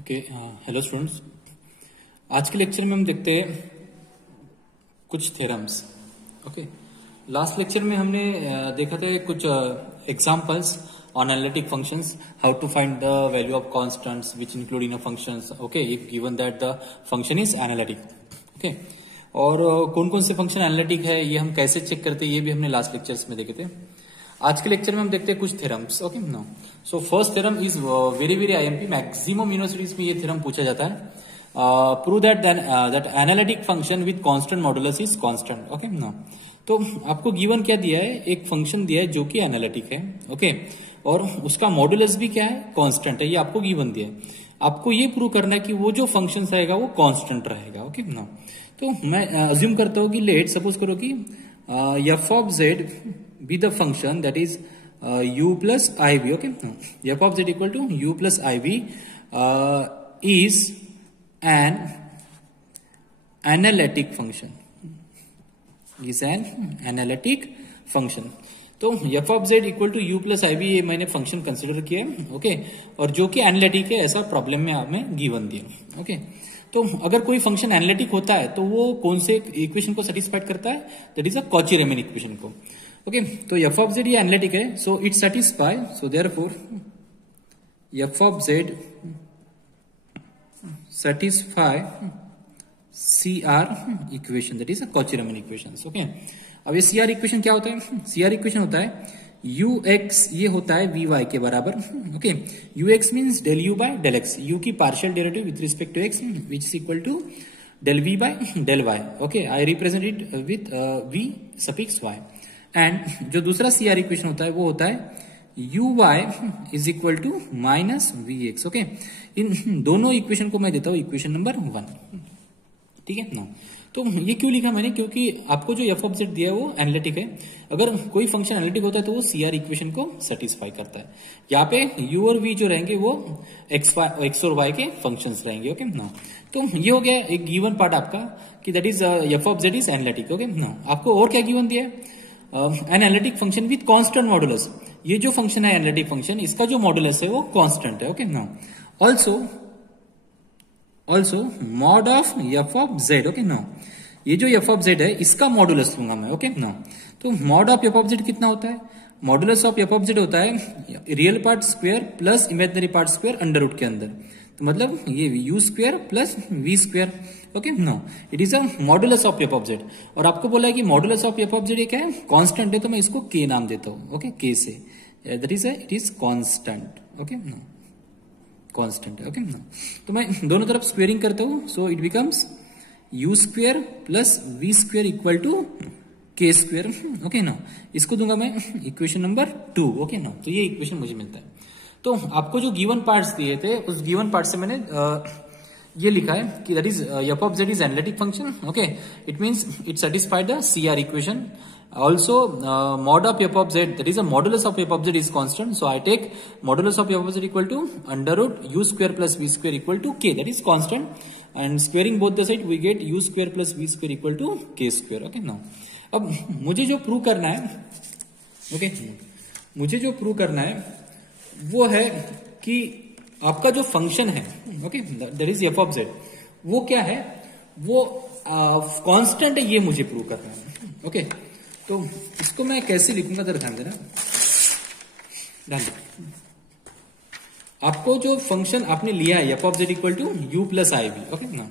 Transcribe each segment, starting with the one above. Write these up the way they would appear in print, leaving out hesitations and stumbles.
Okay, hello students. आज के lecture में हम देखते हैं कुछ थ्योरम्स। ओके, लास्ट लेक्चर में हमने देखा था कुछ examples on analytic functions, how to find the value of constants which include in a functions. Okay, if given that the function is analytic. Okay, और कौन कौन से फंक्शन एनालिटिक है ये हम कैसे चेक करते हैं ये भी हमने लास्ट लेक्चर्स में देखे थे। आज के लेक्चर में हम देखते हैं कुछ theorems. Okay, no so first theorem is very very IMP, maximum universities में ये थ्योरम पूछा जाता है। Prove that analytic function with constant modulus is constant. Okay, no तो आपको गिवन क्या दिया है, एक फंक्शन दिया है जो कि एनालिटिक है। ओके, और उसका मॉडुलस भी क्या है, कांस्टेंट है। ये आपको गिवन दिया है, आपको ये प्रूव करना है कि वो जो फंक्शन रहेगा वो कांस्टेंट रहेगा। ओके, नो तो मैं अज्यूम करता हूं कि लेट सपोज करो कि F of Z be the function that is u plus iv. Okay, f of z equal to u plus iv is an analytic function, is an analytic function. तो f of z equal to u plus iv ये मैंने function consider किया है। Okay, और जो कि analytic है ऐसा प्रॉब्लम में हमें गिवन दिया। ओके, तो अगर कोई फंक्शन एनालिटिक होता है तो वो कौन से इक्वेशन को सेटिस्फाइड करता है, that is a Cauchy Riemann equation को। ओके, तो एफ ऑफ जेड ये एनालिटिक है, so it satisfy, so therefore F of Z satisfy C R equation, that is a Cauchy Riemann equation. Okay, अब ये सी R equation क्या होता है, सी R equation होता है यू एक्स ये होता है वी वाई के बराबर। Okay, u x means del you by del x, u की partial derivative with respect to x which is equal to del v by del y. Okay, I represent it with v suffix y. And जो दूसरा सी R equation होता है वो होता है u y is equal to minus v x. Okay, इन दोनों equation को मैं देता हूं इक्वेशन नंबर 1। ठीक है ना, तो ये क्यों लिखा मैंने, क्योंकि आपको जो एफ ऑफ जेड दिया है वो एनालिटिक है। अगर कोई फंक्शन एनालिटिक होता है तो वो सी आर इक्वेशन को सेटिस्फाई करता है। यहाँ पे यू और वी जो रहेंगे वो एक्स और वाई के फंक्शंस रहेंगे। ओके ना, तो ये हो गया एक गिवन पार्ट आपका कि that is F of Z is analytic. Okay ना, आपको और क्या गिवन दिया है, analytic function with constant modulus. ये जो फंक्शन है एनालिटिक फंक्शन, इसका जो मॉडुलस है वो कांस्टेंट है। ओके ना, also mod of F of Z. Okay ना, ये जो एफ ऑफ जेड है इसका मॉडुलस लूंगा मैं। ओके ना, तो mod of F of Z कितना होता है, modulus of F of Z होता है real part square plus imaginary part square under root के अंदर, तो मतलब ये U square plus we square. Okay no, it is a modulus of F of Z. और आपको बोला है कि modulus of F of Z क्या है, कांस्टेंट है, तो मैं इसको के नाम देता हूं। ओके, के से that is it is constant. Okay no, constant है। ओके नो, तो मैं दोनों तरफ स्क्वेयरिंग करता हूं, so it becomes U square plus V square equal to K square. Okay no, इसको दूंगा मैं इक्वेशन नंबर 2। ओके नो, तो ये इक्वेशन मुझे मिलता है। तो आपको जो गिवन पार्ट्स दिए थे उस गिवन पार्ट से मैंने ये लिखा है कि that is F of Z is analytic function. Okay, it means it satisfied the C R equation. Also, mod of f of z, that is a modulus of f of z is constant. So I take modulus of f of z equal to under root u square plus v square equal to k, that is constant. And squaring both the side, we get u square plus v square equal to k square. Okay, now अब मुझे जो prove करना है, okay मुझे जो prove करना है वो है कि आपका जो फंक्शन है, okay that is F of Z, वो क्या है, वो कांस्टेंट है, ये मुझे प्रूव करना है। ओके, तो इसको मैं कैसे लिखूंगा जरा ध्यान देना, ध्यान दो। आपको जो फंक्शन आपने लिया है F of Z equal to you plus I we. Okay ना,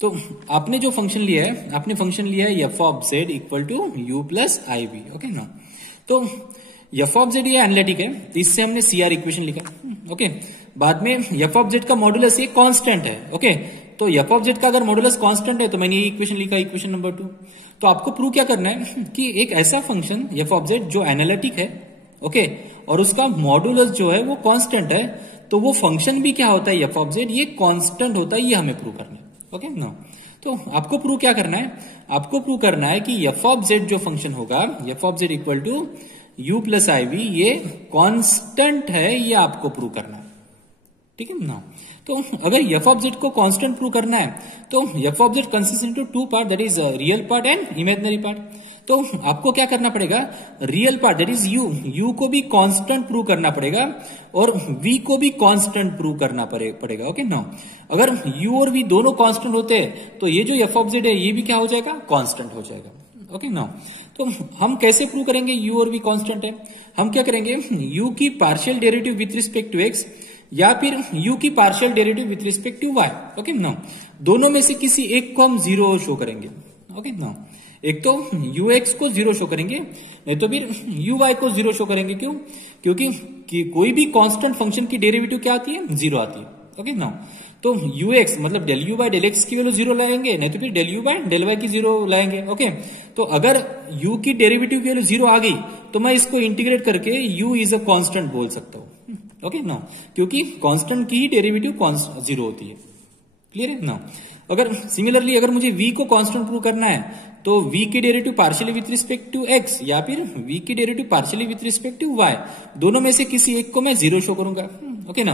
तो आपने जो फंक्शन लिया है, आपने फंक्शन लिया है F of Z equal to you plus I we. Okay ना, तो एफ ऑफ जेड ये एनालिटिक है, इससे हमने सी आर इक्वेशन लिखा। ओके, बाद में एफ ऑफ जेड का मॉडुलस ये कांस्टेंट है। ओके, तो एफ ऑफ जेड का अगर मॉडुलस कांस्टेंट है तो मैंने ये इक्वेशन लिखा, इक्वेशन नंबर 2। तो आपको प्रूव क्या करना है कि एक ऐसा फंक्शन एफ ऑफ जेड जो एनालिटिक है, ओके, और उसका मॉडुलस जो है वो कांस्टेंट है, तो वो फंक्शन भी क्या होता है एफ ऑफ जेड, ये कांस्टेंट होता है, ये हमें प्रूव करना है। ओके ना, तो आपको प्रूव क्या करना है, आपको प्रूव करना है कि एफ ऑफ जेड जो फंक्शन होगा, F of Z equal to you plus I we, ये कांस्टेंट है, ये आपको प्रूव करना है। ठीक है ना। तो अगर एफ ऑफ जेड को कांस्टेंट प्रूव करना है तो F of Z consist into two part, that is real part and imaginary part. तो आपको क्या करना पड़ेगा, real part that is you को भी कांस्टेंट प्रूव करना पड़ेगा और वी को भी कांस्टेंट प्रूव करना पड़ेगा। ओके ना। अगर यू और वी दोनों कांस्टेंट होते हैं तो ये जो एफ ऑफ जेड है ये भी क्या हो जाएगा, कांस्टेंट हो जाएगा। ओके ना। तो हम कैसे प्रूव करेंगे यू और वी कांस्टेंट है, हम क्या करेंगे, यू की partial derivative with respect to X या फिर यू की partial derivative with respect to Y. Okay ना। दोनों में से किसी एक को हम जीरो शो करेंगे। ओके ना। एक तो यू एक्स को जीरो शो करेंगे, नहीं तो फिर यू वाई को जीरो शो करेंगे। क्यों? क्योंकि कोई भी कांस्टेंट फंक्शन की डेरिवेटिव क्या आती है, जीरो आती है। ओके ना। तो यू एक्स मतलब del you by del x की वैल्यू जीरो लाएंगे, नहीं तो फिर del you by del Y की जीरो लाएंगे। ओके। तो अगर यू की डेरिवेटिव की वैल्यू जीरो आ गई तो मैं इसको इंटीग्रेट करके यू इज अ कांस्टेंट बोल सकता हूं। ओके ना। क्योंकि कांस्टेंट की ही डेरिवेटिव जीरो होती है। क्लियर है ना। अगर सिमिलरली अगर मुझे v को कांस्टेंट प्रूव करना है तो v की derivative partially with respect to x या फिर v की derivative partially with respect to y, दोनों में से किसी एक को मैं जीरो शो करूंगा। ओके ना।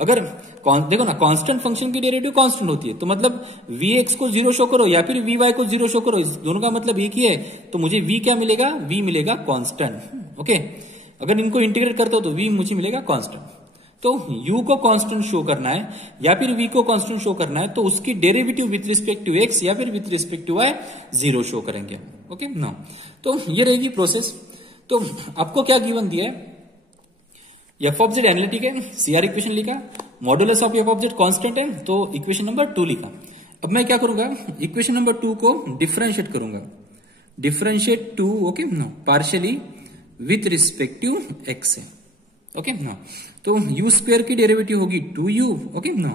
अगर देखो ना, कांस्टेंट फंक्शन की डेरिवेटिव कांस्टेंट होती है तो मतलब vx को जीरो शो करो या फिर vy को जीरो शो करो, इस दोनों का मतलब एक ही है। तो मुझे v क्या मिलेगा, v मिलेगा कांस्टेंट। ओके। अगर इनको इंटीग्रेट करता हूं तो v मुझे मिलेगा कांस्टेंट। तो u को कांस्टेंट शो करना है या फिर v को कांस्टेंट शो करना है तो उसकी derivative with respect to x या फिर with respect to y zero show करेंगे। ओके ना। तो ये रहेगी प्रोसेस। तो आपको क्या गिवन दिया है, एफ ऑफ जेड एनालिटिक है, सीआर इक्वेशन लिखा, modulus of F of Z constant है, तो इक्वेशन नंबर 2 लिखा। अब मैं क्या करूंगा, इक्वेशन नंबर 2 को डिफरेंशिएट करूंगा, डिफरेंशिएट टू ओके ना partially with respect to x है। ओके ना। तो u स्क्वायर की डेरिवेटिव होगी 2u। ओके ना।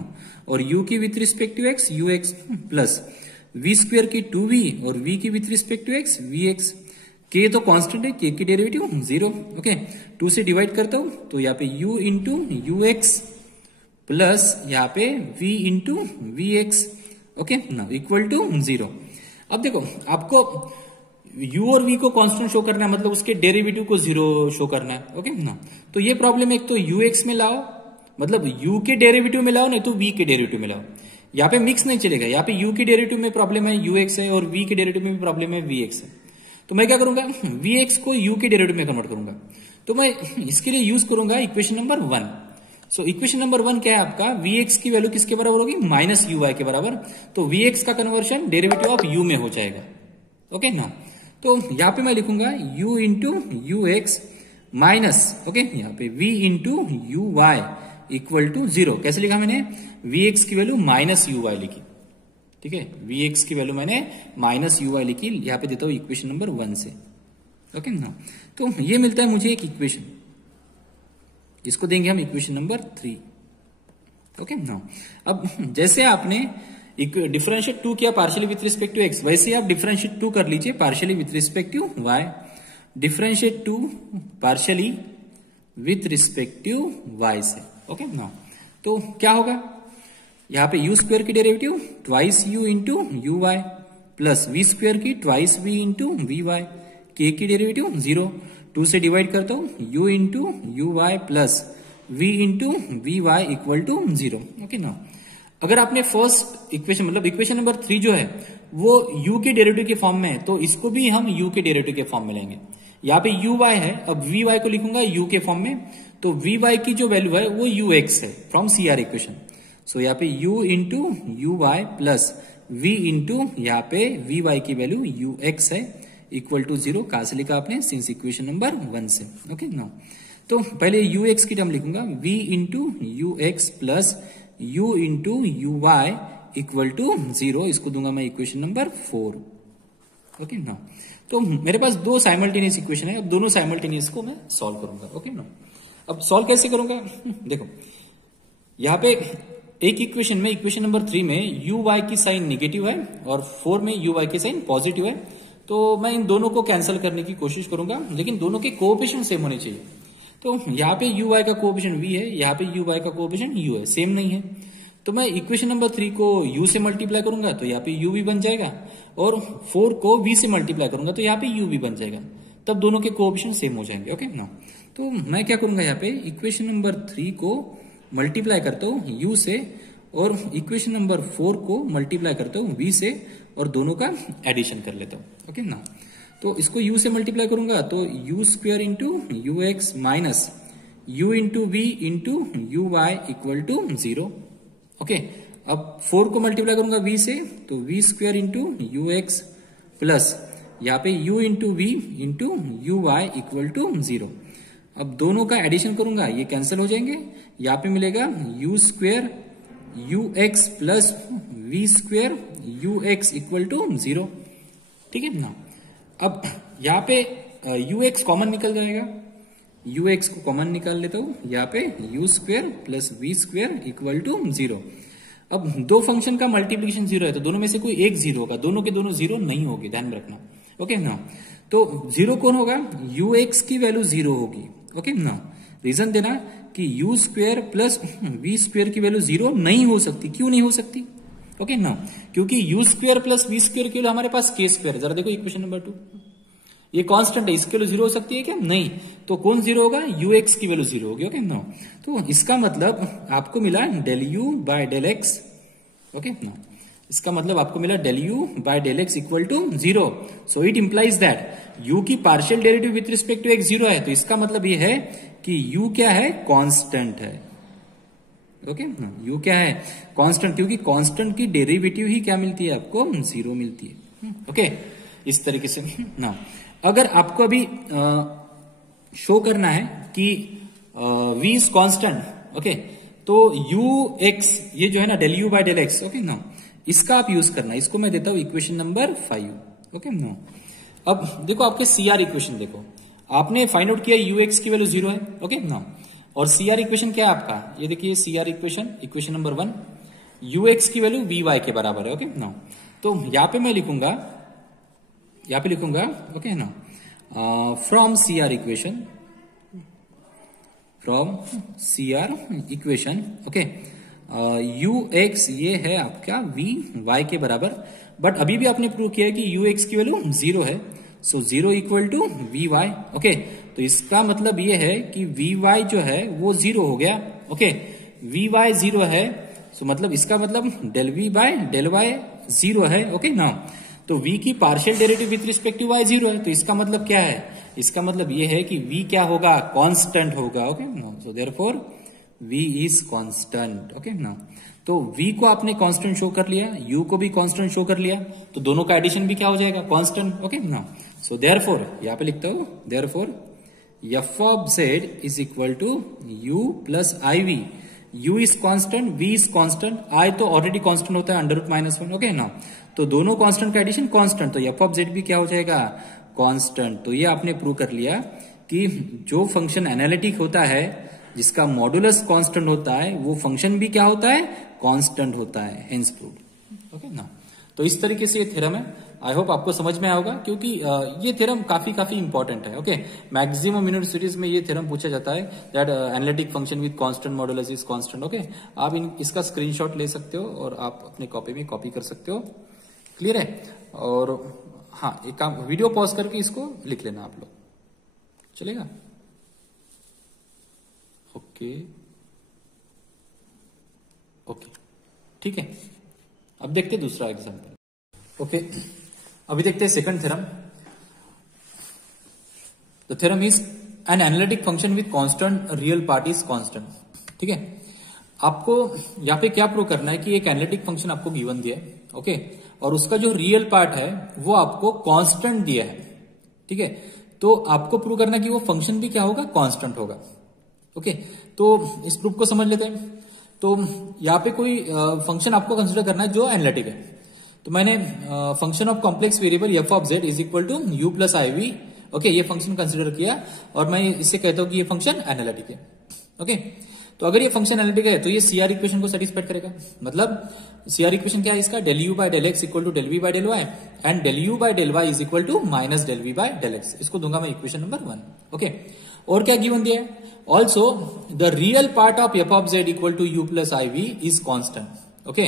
और u की with respect to x u x plus v square की 2v और v की with respect to x v x। k तो कांस्टेंट है, k की डेरिवेटिव जीरो। ओके। 2 से डिवाइड करता हूं तो यहाँ पे u into u x plus यहाँ पे v into v x. Okay ना इक्वल टू जीरो। अब देखो आपको u और v को कांस्टेंट शो करना है, मतलब उसके डेरिवेटिव को जीरो शो करना है। ओके ना। तो ये प्रॉब्लम एक तो ux में लाओ, मतलब u के डेरिवेटिव में लाओ, नहीं तो v के डेरिवेटिव में लाओ। यहाँ पे मिक्स नहीं चलेगा, यहाँ पे u की डेरिवेटिव में प्रॉब्लम है ux है और v के डेरिवेटिव में भी प्रॉब्लम है vx है। तो मैं क्या करूंगा, vx को u के डेरिवेटिव में कन्वर्ट करूंगा। तो मैं इसके लिए यूज करूंगा equation number 1। So equation number 1 क्या है आपका, vx की वैल्यू किसके बराबर होगी, माइनस uy के बराबर। तो vx का कन्वर्शन डेरिवेटिव ऑफ u में हो जाएगा। ओके ना। तो यहां पे मैं लिखूंगा u into u x minus okay यहाँ पे v into u y equal to zero. कैसे लिखा मैंने, vx की वैल्यू माइनस यू वाई लिखी। ठीक है, vx की वैल्यू मैंने माइनस यू वाई लिखी, यहां पे देता हूं इक्वेशन नंबर 1 से। ओके ना। तो ये मिलता है मुझे एक इक्वेशन, इसको देंगे हम इक्वेशन नंबर 3। ओके ना। अब जैसे आपने डिफरेंशिएट 2 किया partially with respect to x, वैसे ही आप डिफरेंशिएट 2 कर लीजिए partially with respect to y। Differentiate 2 partially with respect to y से। ओके ना। तो क्या होगा, यहां पे u स्क्वायर की derivative twice u into u y plus v square की twice v into v y, k की डेरिवेटिव जीरो। 2 से डिवाइड करता हूं u into u y plus v into v y equal to zero. Okay ना। अगर आपने first equation मतलब equation number 3 जो है वो u के डेरिवेटिव के फॉर्म में है तो इसको भी हम u के डेरिवेटिव के फॉर्म में लेंगे। यहाँ पे u y है, अब v y को लिखूंगा u के फॉर्म में, तो v y की जो वैल्यू है वो u x है फ्रॉम CR इक्वेशन। सो यहाँ पे u into u y plus v into यहाँ पे v y की वैल्यू u x है इक्वल टू जीरो। कहां से लिखा आपने, सिंस इक्वेशन नंबर 1 से। ओके ना। तो पहले u x की टर्म लिखूंगा v into u x plus u into u y equal to zero, इसको दूंगा मैं इक्वेशन नंबर 4। ओके ना। तो मेरे पास दो साइमल्टेनियस इक्वेशन है, अब दोनों साइमल्टेनियस को मैं सॉल्व करूंगा। ओके ना। अब सॉल्व कैसे करूंगा, देखो यहां पे एक इक्वेशन में, इक्वेशन नंबर 3 में यू वाई की साइन निगेटिव है और 4 में यू वाई की साइन पॉजिटिव है। तो मैं इन दोनों को कैंसिल करने की कोशिश करूंगा, लेकिन दोनों के कोएफिशिएंट सेम होने चाहिए। तो यहाँ पे यू वाई का कोएफिशिएंट v है, यहाँ पे यू वाई का कोएफिशिएंट u है, सेम नहीं है। तो मैं इक्वेशन नंबर 3 को u से मल्टीप्लाई करूंगा तो यहाँ पे u भी बन जाएगा, और 4 को v से मल्टीप्लाई करूंगा तो यहाँ पे u भी बन जाएगा, तब दोनों के कोएफिशिएंट सेम हो जाएंगे। ओके ना। तो मैं क्या करूंगा, यहाँ पे इक्वेशन नंबर 3 को मल्टीप्लाई करता हूं u से और इक्वेशन नंबर 4 को मल्टीप्लाई करता हूं v से और दोनों का एडिशन कर लेता हूं। ओके ना, तो इसको u से मल्टीप्लाई करूंगा तो u square into u x minus u into v into u y equal to 0। Okay, अब 4 को मल्टीप्लाई करूंगा v से तो v square into u x plus यहाँ पे u into v into u y equal to 0। अब दोनों का एडिशन करूंगा, ये कैंसिल हो जाएंगे, यहाँ पे मिलेगा u square u x plus we square u x equal to 0। ठीक है ना, अब यहाँ पे यू एक्स कॉमन निकल जाएगा, यू एक्स को कॉमन निकाल लेता हूं, यहाँ पे u square plus we square equal to 0। अब दो फंक्शन का मल्टीप्लीकेशन 0 है तो दोनों में से कोई एक 0 होगा, दोनों के दोनों 0 नहीं होगी, ध्यान में रखना। ओके ना, तो 0 कौन होगा, यू एक्स की वैल्यू 0 होगी। ओके ना, रीजन देना कि u square plus we square की वैल्यू 0 नहीं हो सकती। क्यों नहीं हो सकती? ओके ना, क्योंकि u square plus we square की वैल्यू हमारे पास के स्क्वायर है। जरा देखो इक्वेशन नंबर 2, ये कांस्टेंट है, इसके वैल्यू 0 हो सकती है क्या? नहीं। तो कौन 0 होगा, यू एक्स की वैल्यू 0 होगी। ओके ना, तो इसका मतलब आपको मिला del you by del x. Okay ना, इसका मतलब आपको मिला del you by del x equal to 0। So it implies that u की partial derivative with respect to x 0 है, तो इसका मतलब ये है कि यू क्या है, कांस्टेंट है। ओके, यू क्या है, कांस्टेंट, क्योंकि कांस्टेंट की डेरिवेटिव ही क्या मिलती है आपको, 0 मिलती है। ओके, इस तरीके से ना, अगर आपको अभी शो करना है कि v इज कांस्टेंट, ओके, तो u x ये जो है ना del u by del x, okay ना, इसका आप यूज करना, इसको मैं देता हूं इक्वेशन नंबर 5। ओके नो, अब देखो आपके CR इक्वेशन देखो, आपने फाइंड आउट किया u x की वैल्यू 0 है। ओके ना, और CR इक्वेशन क्या है आपका, ये देखिए CR equation, equation number 1, u x की वैल्यू v y के बराबर है। ओके ना, तो यहां पे मैं लिखूंगा, ओके ना, from CR equation, okay, u x ये है आपका वी वाई के बराबर, बट अभी भी आपने प्रूव किया है कि यू एक्स की वैल्यू 0 है, so 0 equal to v y. Okay, तो इसका मतलब ये है कि वी वाई जो है वो 0 हो गया। ओके, वी वाई 0 है, सो मतलब इसका मतलब del v by del y 0 है। ओके ना, तो v की partial derivative with respect to y 0 है, तो इसका मतलब क्या है, इसका मतलब ये है कि v क्या होगा, कांस्टेंट होगा। Okay no, so therefore v is constant. Okay ना, तो v को आपने कांस्टेंट शो कर लिया, u को भी कांस्टेंट शो कर लिया, तो दोनों का एडिशन भी क्या हो जाएगा, कांस्टेंट। ओके ना, सो देयरफॉर यहां पे लिखता हूं, therefore f of z is equal to u plus iv। u is constant, v is constant, i तो ऑलरेडी कांस्टेंट होता है √-1। ओके ना, तो दोनों कांस्टेंट का एडिशन कांस्टेंट, तो f ऑफ z भी क्या हो जाएगा, कांस्टेंट। तो ये आपने प्रूव कर लिया कि जो फंक्शन एनालिटिक होता है, जिसका मॉडुलस कांस्टेंट होता है, वो फंक्शन भी क्या होता है, कांस्टेंट होता है, हेंस प्रूव्ड। ओके ना, तो इस तरीके से ये थ्योरम है। आई होप आपको समझ में आया होगा, क्योंकि ये थ्योरम काफी इंपॉर्टेंट है। ओके, मैक्सिमम यूनिवर्सिटीज में ये थ्योरम पूछा जाता है, that analytic function with constant modulus is constant. Okay, आप इसका स्क्रीनशॉट ले सकते हो और आप अपने कॉपी में कॉपी कर सकते हो। क्लियर है? और हाँ, एक काम, वीडियो पॉज करके इसको लिख लेना आप लोग, चलेगा? ओके, ठीक है। अब देखते हैं दूसरा एग्जांपल। ओके, अभी देखते हैं second theorem. The theorem is an analytic function with constant real part is constant. ठीक है, आपको यहां पे क्या प्रूव करना है कि एक एनालिटिक फंक्शन आपको गिवन दिया है, ओके, और उसका जो रियल पार्ट है वो आपको कांस्टेंट दिया है। ठीक है, तो आपको प्रूव करना है कि वो फंक्शन भी क्या होगा, कांस्टेंट होगा। ओके, तो इस प्रूफ को समझ लेते हैं। तो यहाँ पे कोई फंक्शन आपको कंसिडर करना है जो एनालिटिक है, तो मैंने function of complex variable f of z is equal to u plus I we, okay, ये फंक्शन कंसिडर किया और मैं इससे कहता हूं कि ये फंक्शन एनालिटिक है। ओके, तो अगर ये फंक्शन एनालिटिक है तो ये CR इक्वेशन को सेटिस्फाइड करेगा। मतलब CR इक्वेशन क्या है इसका, del you by del x equal to del v by del y and del you by del y is equal to minus del v by del x. इसको दूंगा मैं equation number 1। Okay, और क्या given दिया है, also the real part of f of z equal to u plus I v is constant. Okay,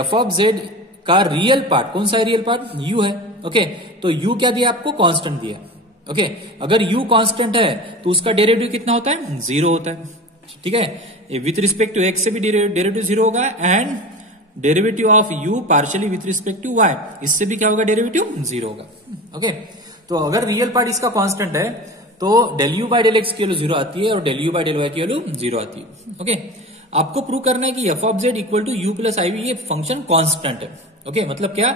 f of z का real part, कौन सा है रियल पार्ट, u है। ओके, तो u क्या दिया आपको, कांस्टेंट दिया। ओके, अगर u कांस्टेंट है तो उसका डेरिवेटिव कितना होता है, 0 होता है। ठीक है, विथ रिस्पेक्ट टू एक्स से भी डेरिवेटिव जीरो होगा, and derivative of u partially with respect to y, इससे भी क्या होगा, डेरिवेटिव जीरो होगा। ओके, तो अगर रियल पार्ट इसका कांस्टेंट है तो del you by del x की वैल्यू जीरो आती है और del you by del Y की वैल्यू जीरो आती है। ओके, आपको प्रूव करना है कि F of Z equal to you plus I we, ये फंक्शन कांस्टेंट है। ओके, मतलब क्या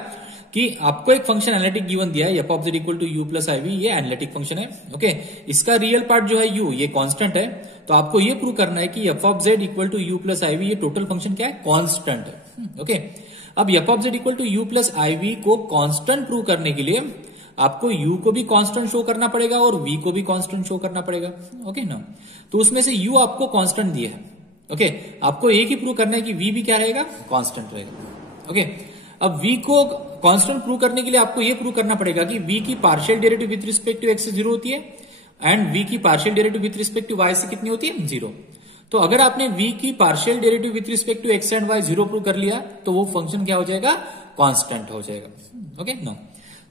कि आपको एक फंक्शन एनालिटिक गिवन दिया है, F of Z equal to you plus I we, ये एनालिटिक फंक्शन है। ओके, इसका रियल पार्ट जो है यू, ये कांस्टेंट है, तो आपको ये प्रूव करना है कि F of Z equal to you plus I we, ये टोटल फंक्शन क्या है, कांस्टेंट है। ओके, अब f of Z equal to you plus I v को कांस्टेंट प्रूव करने के लिए आपको u को भी कांस्टेंट शो करना पड़ेगा और v को भी कांस्टेंट शो करना पड़ेगा। ओके ना, तो उसमें से u आपको कांस्टेंट दिया है। ओके, आपको एक ही प्रूव करना है कि v भी क्या रहेगा, कांस्टेंट रहेगा। ओके, अब v को कांस्टेंट प्रूव करने के लिए आपको ये प्रूव करना पड़ेगा कि v की partial derivative with respect to x से जीरो होती है एंड v की partial derivative with respect to y से कितनी होती है, जीरो। तो अगर आपने v की partial derivative with respect to x and y zero prove कर लिया तो वो फंक्शन क्या हो जाएगा, कांस्टेंट हो जाएगा। ओके ना,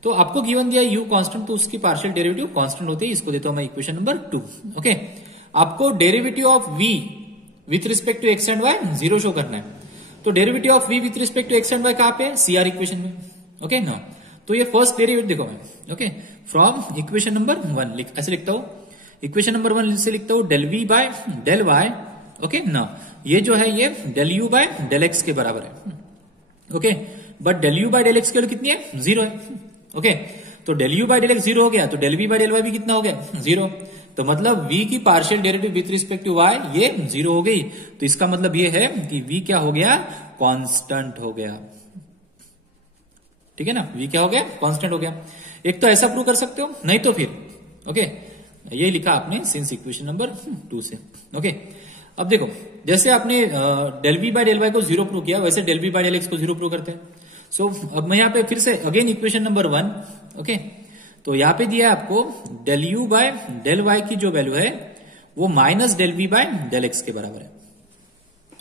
तो आपको गिवन दिया u कांस्टेंट, तो उसकी पार्शियल डेरिवेटिव कांस्टेंट होती है, इसको देता हूं मैं इक्वेशन नंबर 2। ओके, आपको derivative of v with respect to x and y zero show करना है, तो derivative of v with respect to x and y कहां पे है, CR इक्वेशन में। ओके ना, तो ये फर्स्ट डेरिवेटिव देखो मैं, ओके, फ्रॉम इक्वेशन नंबर 1 ऐसे लिखता हूं, इक्वेशन नंबर 1 से लिखता हूं del v by del y। Okay ना, ये जो है ये del u by del x के बराबर है। Okay, but del u by del x की वैल्यू कितनी है, जीरो है। ओके, तो del you by del x zero हो गया, तो del v by del y भी कितना हो गया, जीरो। तो मतलब v की partial derivative with respect to y ये जीरो हो गई, तो इसका मतलब ये है कि v क्या हो गया, कांस्टेंट हो गया। ठीक है ना, v क्या हो गया, कांस्टेंट हो गया। एक तो ऐसा प्रूव कर सकते हो, नहीं तो फिर ओके, ये लिखा आपने सिंस इक्वेशन नंबर 2 से। ओके, अब देखो, जैसे आपने del v by del y को जीरो प्रूव किया, वैसे del v by del x को जीरो प्रूव करते हैं। सो अब मैं यहाँ पे फिर से अगेन इक्वेशन नंबर 1। ओके, तो यहाँ पे दिया है आपको del you by del Y की जो वैल्यू है वो minus del v by del x के बराबर है।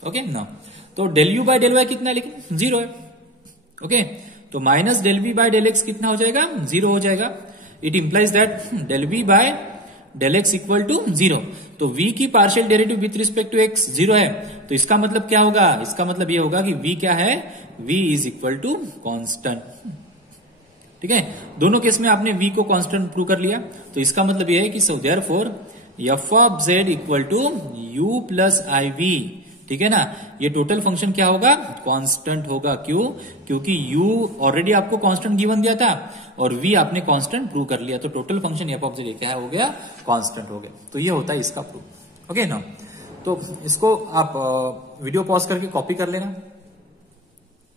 ओके ना, तो del you by del y कितना है, लेकिन जीरो है। ओके, तो minus del v by del x कितना हो जाएगा, जीरो हो जाएगा। It implies that del v by del x equal to zero. तो v की partial derivative with respect to x zero है, तो इसका मतलब क्या होगा, इसका मतलब ये होगा कि v क्या है, v is equal to constant. ठीक है, दोनों केस में आपने v को कांस्टेंट प्रूव कर लिया, तो इसका मतलब ये है कि so therefore f of z equal to u plus I v. ठीक है ना, ये टोटल फंक्शन क्या होगा, कांस्टेंट होगा। क्यों, क्योंकि u ऑलरेडी आपको कांस्टेंट गिवन दिया था और v आपने कांस्टेंट प्रूव कर लिया, तो total function f of z क्या हो गया, कांस्टेंट हो गया। तो ये होता है इसका प्रूफ। ओके ना, तो इसको आप वीडियो पॉज करके कॉपी कर लेना।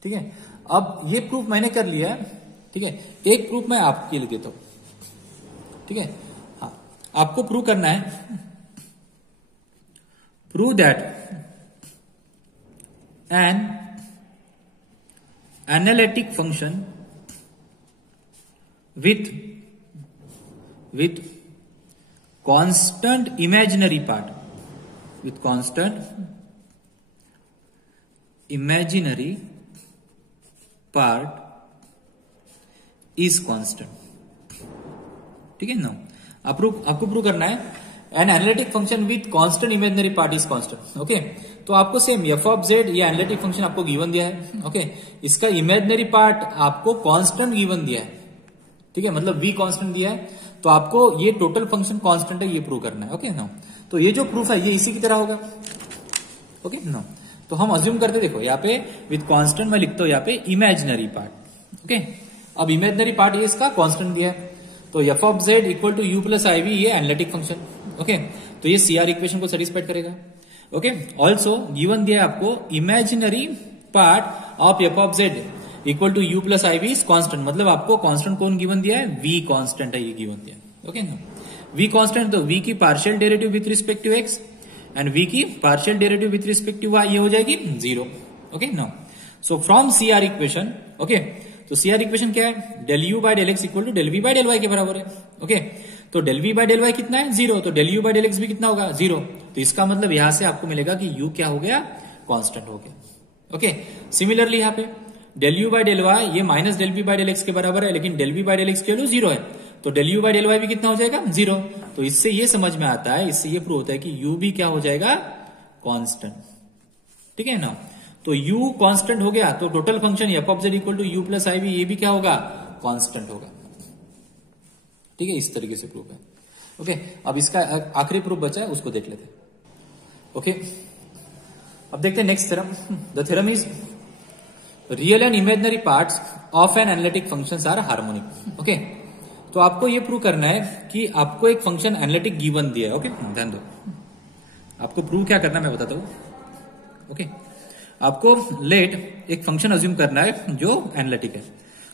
ठीक है, अब ये प्रूफ मैंने कर लिया है। ठीक है, एक प्रूफ मैं आपके लिए देता हूं। ठीक है, हाँ, आपको प्रूव करना है, prove that an analytic function with constant imaginary part, with constant imaginary part is constant। ठीक है ना, आपको प्रूव करना है an analytic function with constant imaginary part is constant. Okay, तो आपको सेम एफ ऑफ जेड ये एनालिटिक फंक्शन आपको गिवन दिया है। ओके, इसका इमेजिनरी पार्ट आपको कांस्टेंट गिवन दिया है। ठीक है, मतलब v कांस्टेंट दिया है, तो आपको ये टोटल फंक्शन कांस्टेंट है, ये प्रूव करना है। ओके ना, तो ये जो प्रूफ है ये इसी की तरह होगा। ओके ना, तो हम अज्यूम करते, देखो यहाँ पे विथ कांस्टेंट मैं लिखता हूं यहाँ पे इमेजिनरी पार्ट। ओके, अब इमेजिनरी पार्ट ये इसका कांस्टेंट दिया है, तो F of Z equal to you plus I we, ये एनालिटिक फंक्शन। ओके, तो ये सीआर इक्वेशन को सेटिस्फाइड करेगा। ओके, ऑल्सो गिवन दिया है आपको imaginary part of F of Z equal to you plus I v is constant, मतलब आपको कांस्टेंट कौन गिवन दिया है, वी कांस्टेंट है ये गिवन दिया है। ओके ना, वी कांस्टेंट, तो वी की partial derivative with respect to x and v की partial derivative with respect to y, ये हो जाएगी जीरो। ओके ना, so from CR equation, okay, तो सीआर इक्वेशन क्या है, del you by del x equal to del v by del y के बराबर है। ओके, तो del v by del y कितना है, जीरो, तो del you by del x भी कितना होगा, जीरो। तो इसका मतलब यहां से आपको मिलेगा कि u क्या हो गया, कांस्टेंट हो गया। ओके, सिमिलरली यहां पे del you by del y ये minus del v by del x के बराबर है, लेकिन del v by del x की वैल्यू जीरो है, तो del you by del y भी कितना हो जाएगा, जीरो। तो इससे ये समझ में आता है, इससे ये प्रूव होता है कि u भी क्या हो जाएगा, कांस्टेंट, ठीक है ना। तो u कांस्टेंट हो गया तो total function f of Z equal to you plus I we, ये भी क्या होगा, कांस्टेंट होगा, ठीक है। इस तरीके से प्रूफ है। ओके, अब इसका आखिरी प्रूफ बचा है, उसको देख लेते हैं। ओके, अब देखते हैं next theorem. The theorem is real and imaginary parts of an analytic functions are harmonic. Okay, तो आपको ये प्रूव करना है कि आपको एक फंक्शन एनालिटिक गिवन दिया है। ओके, ध्यान दो, आपको प्रूव क्या करना है मैं बताता हूं। ओके, आपको लेट एक फंक्शन अज्यूम करना है जो एनालिटिक है।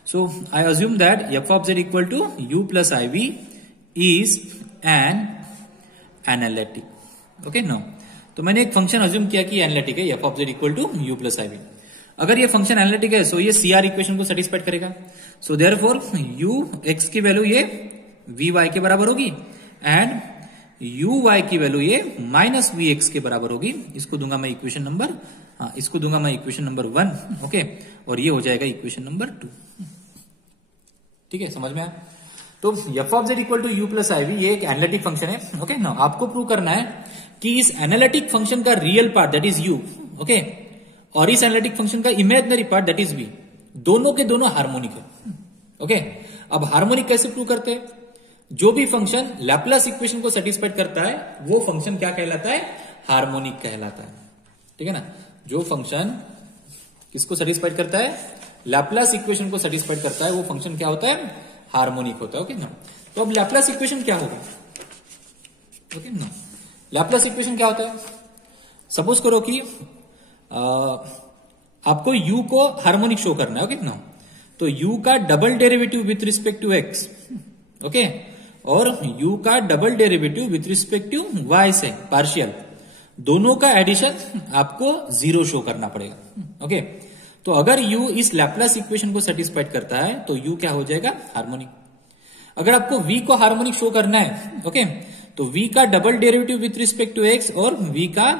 So I assume that f of Z equal to you plus I v is an analytic. Okay, no, तो मैंने एक फंक्शन अज्यूम किया कि एनालिटिक है, F of Z equal to you plus I v. अगर ये function analytic है सो ये सीआर इक्वेशन को सेटिस्फाइड करेगा। सो देयरफॉर यू एक्स की वैल्यू ये वी वाई के बराबर होगी एंड यू वाई की वैल्यू ये माइनस वी एक्स के बराबर होगी। इसको दूंगा मैं इक्वेशन नंबर, इसको दूंगा मैं इक्वेशन नंबर 1। ओके, और ये हो जाएगा इक्वेशन नंबर 2। ठीक है, समझ में आया। तो F of Z equal to you plus I we ये एक एनालिटिक फंक्शन है। ओके, ना आपको प्रूव करना है कि इस एनालिटिक फंक्शन का real part that is u, okay, और इस एनालिटिक फंक्शन का imaginary part that is v, दोनों के दोनों हार्मोनिक है। ओके, अब हार्मोनिक कैसे प्रूव करते हैं? जो भी फंक्शन लैप्लास इक्वेशन को सेटिस्फाइड करता है वो फंक्शन क्या कहलाता है? हार्मोनिक कहलाता है, ठीक है ना। जो फंक्शन किसको सेटिस्फाइड करता है? लैप्लास इक्वेशन को सेटिस्फाइड करता है, वो फंक्शन क्या होता है? हार्मोनिक होता है। ओके ना, तो अब लैप्लास इक्वेशन क्या होगा? ओके ना, लैप्लास इक्वेशन क्या होता है? सपोज करो कि आपको u को हार्मोनिक शो करना है। ओके ना, तो u का double derivative with respect to x, okay, और u का double derivative with respect to y से पार्शियल, दोनों का एडिशन आपको 0 शो करना पड़ेगा। ओके, तो अगर u इस लैप्लास इक्वेशन को सेटिस्फाइड करता है तो u क्या हो जाएगा? हार्मोनिक। अगर आपको v को हार्मोनिक शो करना है, ओके, तो v का double derivative with respect to x और v का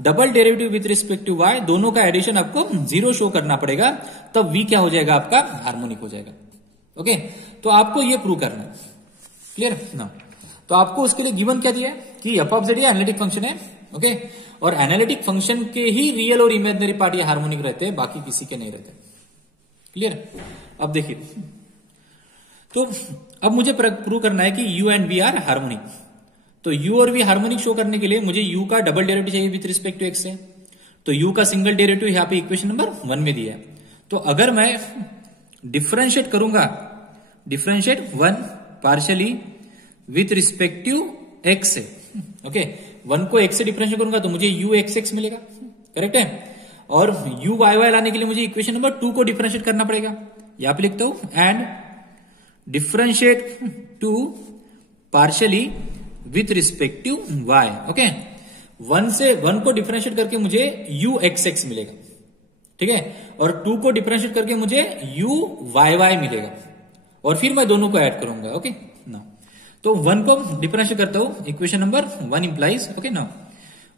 double derivative with respect to y, दोनों का एडिशन आपको 0 शो करना पड़ेगा, तब v क्या हो जाएगा? आपका हार्मोनिक हो जाएगा। ओके, तो आपको ये प्रूव करना है, क्लियर ना। तो आपको उसके लिए गिवन क्या दिया है कि एफ ऑफ जेड ये एनालिटिक फंक्शन है। ओके, और एनालिटिक फंक्शन के ही रियल और इमेजिनरी पार्ट ये हार्मोनिक रहते हैं, बाकी किसी के नहीं रहते। क्लियर? अब देखिए, तो अब मुझे प्रूव करना है कि u and v are harmonic. तो u और v हार्मोनिक शो करने के लिए मुझे u का डबल डेरिवेटिव चाहिए विथ रिस्पेक्ट टू x से, तो u का सिंगल डेरिवेटिव यहां पे इक्वेशन नंबर 1 में दिया है। तो अगर मैं डिफरेंशिएट करूंगा, differentiate 1 partially with respect to x से, ओके, 1 को x से डिफरेंशिएट करूंगा तो मुझे u x मिलेगा, करेक्ट है। और u y लाने के लिए मुझे इक्वेशन नंबर 2 को डिफरेंशिएट करना पड़ेगा। यहां पे लिखता हूं and differentiate 2 partially with respect to y। Okay, 1 को डिफरेंशिएट करके मुझे u x मिलेगा, ठीक है, और 2 को डिफरेंशिएट करके मुझे u y मिलेगा, और फिर मैं दोनों को ऐड करूंगा। ओके ना, तो 1 को डिफरेंशिएट करता हूं, इक्वेशन नंबर 1 इंप्लाइज, ओके ना,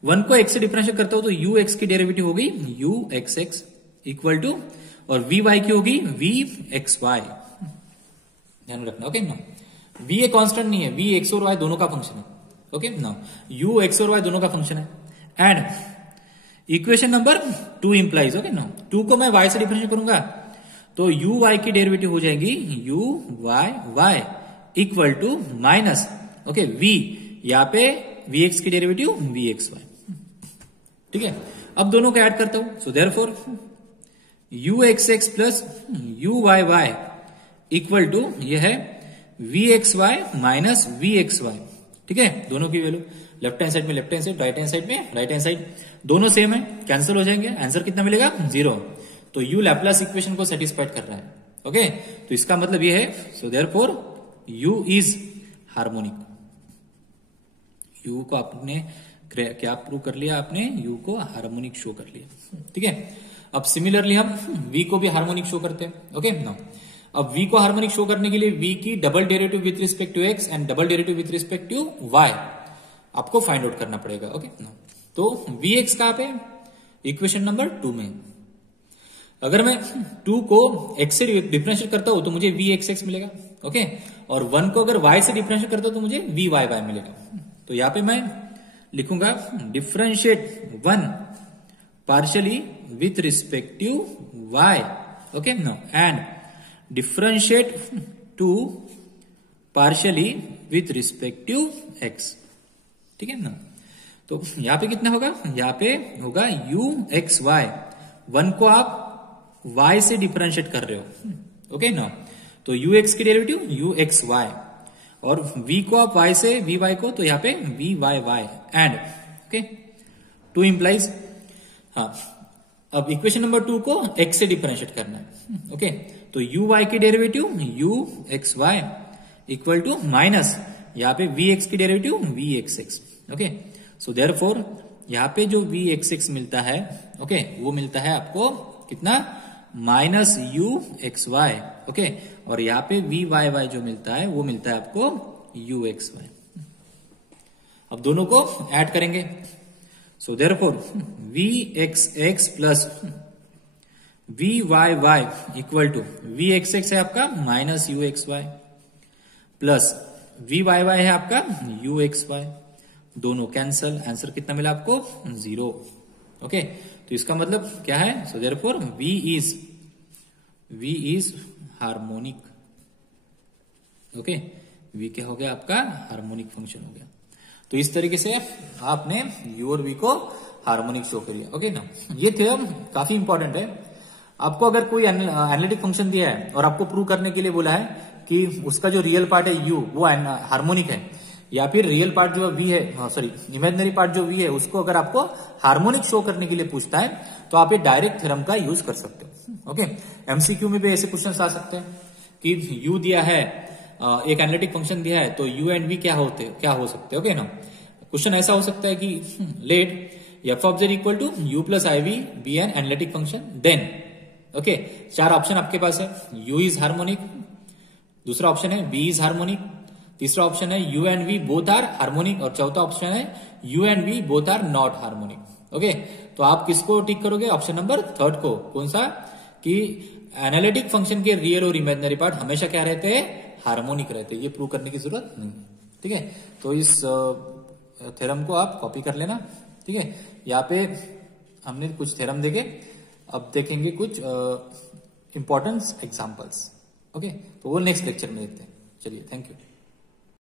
1 को x से डिफरेंशिएट करता हूं तो u x की डेरिवेटिव होगी u x इक्वल टू, और v y की होगी v x y, ध्यान रखना। ओके ना, v एक कांस्टेंट नहीं है, v x और y दोनों का फंक्शन है। ओके ना, u x और y दोनों का फंक्शन है। And equation number 2 implies, okay ना, 2 को मैं y से डिफरेंशिएट करूंगा तो u y की डेरिवेटिव हो जाएगी u y equal to minus, okay, v, यहां पे vx की डेरिवेटिव vxy, ठीक है। अब दोनों को ऐड करता हूं, so therefore uxx plus uyy equal to यह है vxy माइनस vxy, ठीक है। दोनों की वैल्यू लेफ्ट हैंड साइड में left hand side, right hand side में राइट हैंड साइड, दोनों सेम है, कैंसिल हो जाएंगे, आंसर कितना मिलेगा? 0। तो u लैप्लास इक्वेशन को सेटिस्फाइड कर रहा है। ओके, तो इसका मतलब ये है, so therefore u is harmonic. u को आपने क्या प्रूव कर लिया? आपने u को हार्मोनिक शो कर लिया, ठीक है। अब सिमिलरली हम v को भी हार्मोनिक शो करते हैं। ओके ना, अब v को हार्मोनिक शो करने के लिए v की double derivative with respect to x and double derivative with respect to y आपको फाइंड आउट करना पड़ेगा। ओके ना, तो vx कहां पे? इक्वेशन नंबर 2 में। अगर मैं 2 को x से डिफरेंशिएट करता हूं तो मुझे vxx मिलेगा, ओके, और 1 को अगर y से डिफरेंशिएट करता हूं तो मुझे vyy मिलेगा। तो यहां पे मैं लिखूंगा differentiate one partially with respective y, okay no, and differentiate two partially with respective x, ठीक है ना। तो यहां पे कितना होगा, यहां पे होगा u x y, वन को आप y से डिफरेंशिएट कर रहे हो, ओके ना। तो ux की डेरिवेटिव u x y, और v को आप y से vy को, तो यहां पे v y y, and okay two implies, हाँ अब इक्वेशन नंबर 2 को x से डिफरेंशिएट करना है, ओके। तो u y की derivative u x y equal to minus यहां पे v x की derivative v x x, okay. So therefore यहां पे जो v x x मिलता है, ओके, वो मिलता है आपको कितना, minus u x y, okay, और यहां पे v y y जो मिलता है वो मिलता है आपको u x y। अब दोनों को ऐड करेंगे, so therefore v x x plus v y y equal to v x x है आपका minus u x y plus v y y है आपका u x y, दोनों कैंसल, आंसर कितना मिला आपको 0, ओके। तो इसका मतलब क्या है, so therefore v is harmonic, okay, v क्या हो गया आपका हार्मोनिक फंक्शन हो गया। तो इस तरीके से आपने u और v को हार्मोनिक शो करिए, ओके ना। ये थ्योरम काफी इंपॉर्टेंट है। आपको अगर कोई एनालिटिक फंक्शन दिया है और आपको प्रूव करने के लिए बोला है कि उसका जो रियल पार्ट है u वो हार्मोनिक है, या फिर रियल पार्ट जो v है, सॉरी इमेजिनरी पार्ट जो v है, उसको अगर आपको हार्मोनिक शो करने के लिए पूछता है तो आप ये डायरेक्ट थ्योरम का यूज कर सकते हो, ओके। एमसीक्यू में भी ऐसे क्वेश्चन आ सकते हैं कि u दिया है, एक एनालिटिक फंक्शन दिया है, तो u एंड v क्या हो सकते हैं, ओके ना। क्वेश्चन ऐसा हो सकता है कि let f of z equal to u plus i v be an analytic function, then okay, 4 option आपके पास है, u इज हार्मोनिक, दूसरा ऑप्शन है v इज हार्मोनिक, तीसरा ऑप्शन है u and v both are harmonic, और चौथा option है u and v both are not harmonic, okay. तो आप किसको टिक करोगे, ऑप्शन नंबर 3 को, कौन सा, कि एनालिटिक फंक्शन के रियल और इमेजिनरी पार्ट हमेशा क्या रहते हैं, हार्मोनिक रहते हैं। ये प्रूव करने की जरूरत नहीं, ठीक है। तो इस थ्योरम को आप कॉपी कर लेना, ठीक है। यहाँ पे हमने कुछ थ्योरम देखे, अब देखेंगे कुछ इंपॉर्टेंट एग्जांपल्स, ओके। तो वो नेक्स्ट लेक्चर में देखते हैं। चलिए, थैंक यू।